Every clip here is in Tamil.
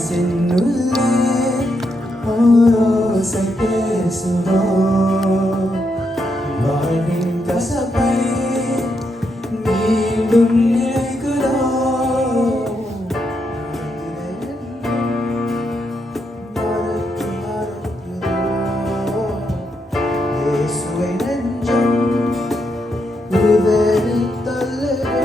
மனசினுள்ளே ஓரோசை பேசுதோ வாழ்வின் கசப்பை மீண்டும் நினைக்குதோ இயேசுவை நெஞ்சம் உதறி தள்ளுதோ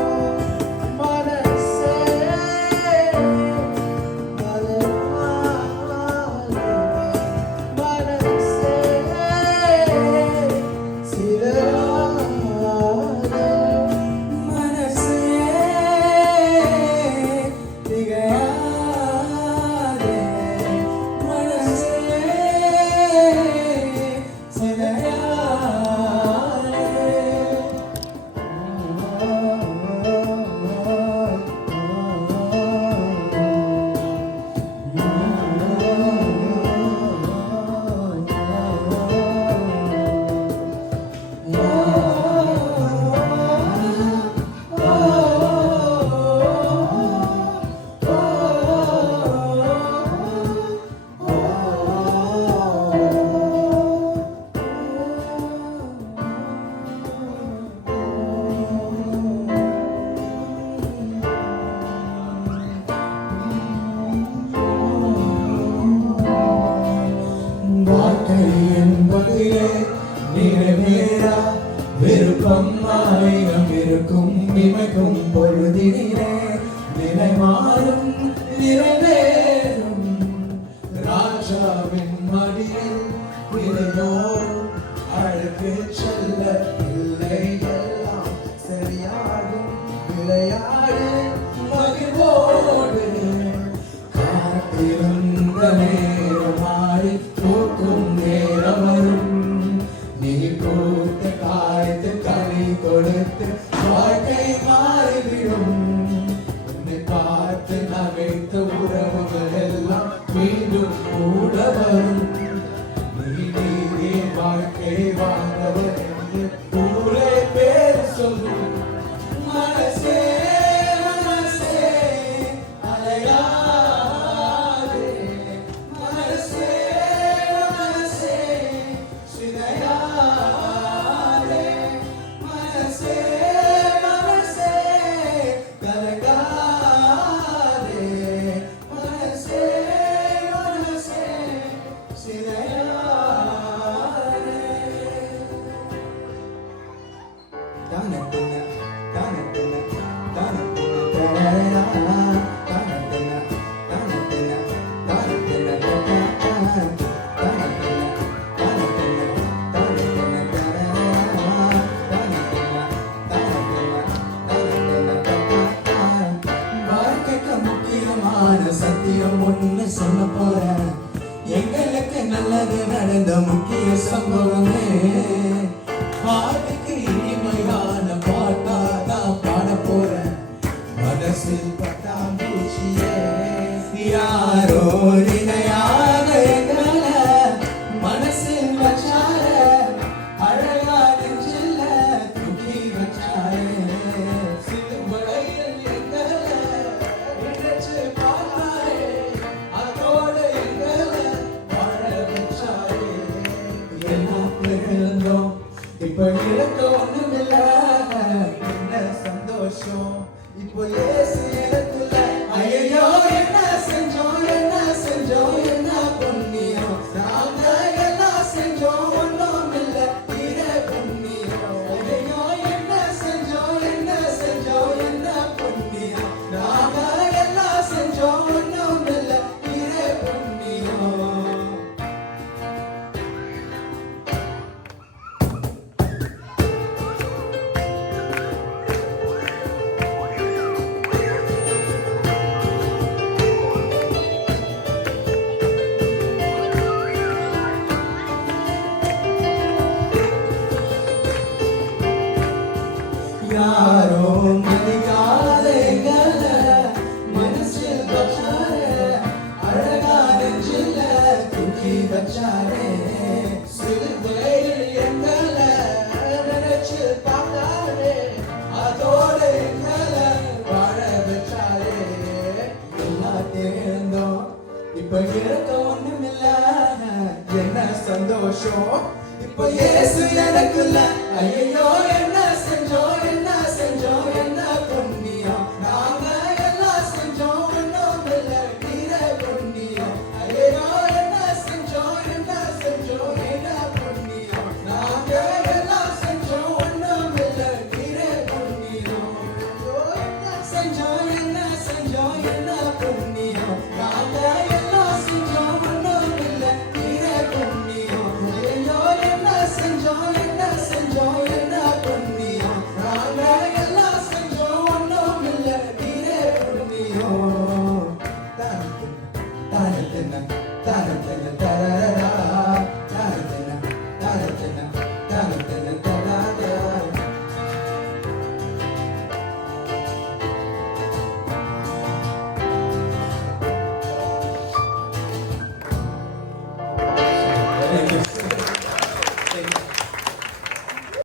நிறைவேறா விருப்பம் ஆயிரம் இருக்கும் இமைக்கும் பொழுதிலே நிலை மாறும் நிறைவேறும் ராஜாவின் மடியில் விளையோடும் அழகு செல்ல இல்லை எல்லாம் சரியாகும் விளையாடு மகிழ்வோடு காத்திருந்த நேரம் மாறி தூக்கும் நேரம் வரும் நீ பூத்த காய்த்து கனி கொடுத்து வாழ்க்கை மாறிவிடும் உன்னை பார்த்து நகைத்த உறவுகள் எல்லாம் மீண்டும் கூட வரும் நீ வாழ்க்கை வாழ்ந்தவர் என்று ஊரே பேர் சொல்லும் மனசே மனசே அலையாதே மனசே மனசே சிதையாதே மனசே மனசே கலங்காதே மனசே மனசே சிதையாதே வாழ்க்கைக்கு முக்கியமான சத்தியம் ஒண்ணு சொல்ல போறேன் எங்களுக்கு நல்லது நடந்த முக்கிய சம்பவமே பாட்டுக்கு இனிமையான பாட்டாதான் பாட போறேன் மனசில் பட்டாம்பூச்சியே யாரோ நினையாத எங்கள மனசில் வச்சார அழகா நெஞ்சில தூக்கி வச்சாரே சிறுமலையில் எங்கள நினைச்சு பார்த்தாரே அதோட எங்கள வாழ வச்சாரே எல்லாம் இருந்தோம் இப்ப இருக்க ஒண்ணுமில்ல என்ன சந்தோஷம் இப்போ ஏசு எனக்குள்ள ஐயோ என்ன செஞ்சோம் என்ன செஞ்சோம் என்ன புண்ணியம் நாங்க எல்லாம் செஞ்சோம் ஒண்ணும் இல்ல தீர புண்ணியம் ஐயோ என்ன செஞ்சோம் என்ன செஞ்சோம் என்ன புண்ணியம் நாங்க எல்லாம் செஞ்சோம் ஒண்ணும் இல்ல தீர புண்ணியம் இப்ப இருக்க ஒண்ணுமில்ல என்ன சந்தோஷம் இப்ப இயேசு எனக்குள்ள ஐயோ என்ன செஞ்சோம் என்ன செஞ்சோம் என்ன புண்ணியம் நாங்க எல்லாம் செஞ்சோம் ஒண்ணும் இல்ல நீரே புண்ணியம் ஐயோ என்ன செஞ்சோம் என்ன செஞ்சோம் என்ன புண்ணியம் நாங்க எல்லாம் செஞ்சோம் ஒண்ணும் இல்ல நீரே புண்ணியம் ஐயோ என்ன செஞ்சோம் என்ன செஞ்சோம் என்ன புண்ணியம் நாங்க எல்லாம் செஞ்சோம் ஒண்ணும் இல்ல நீரே புண்ணியம் ஐயோ என்ன செஞ்சோம் என்ன செஞ்சோம் என்ன புண்ணியம் நாங்க எல்லாம் செஞ்சோம் ஒண்ணும் இல்ல நீரே புண்ணியம் தானத்தின தானத்தின தானத்தின தரரா தானத்தின தானத்தின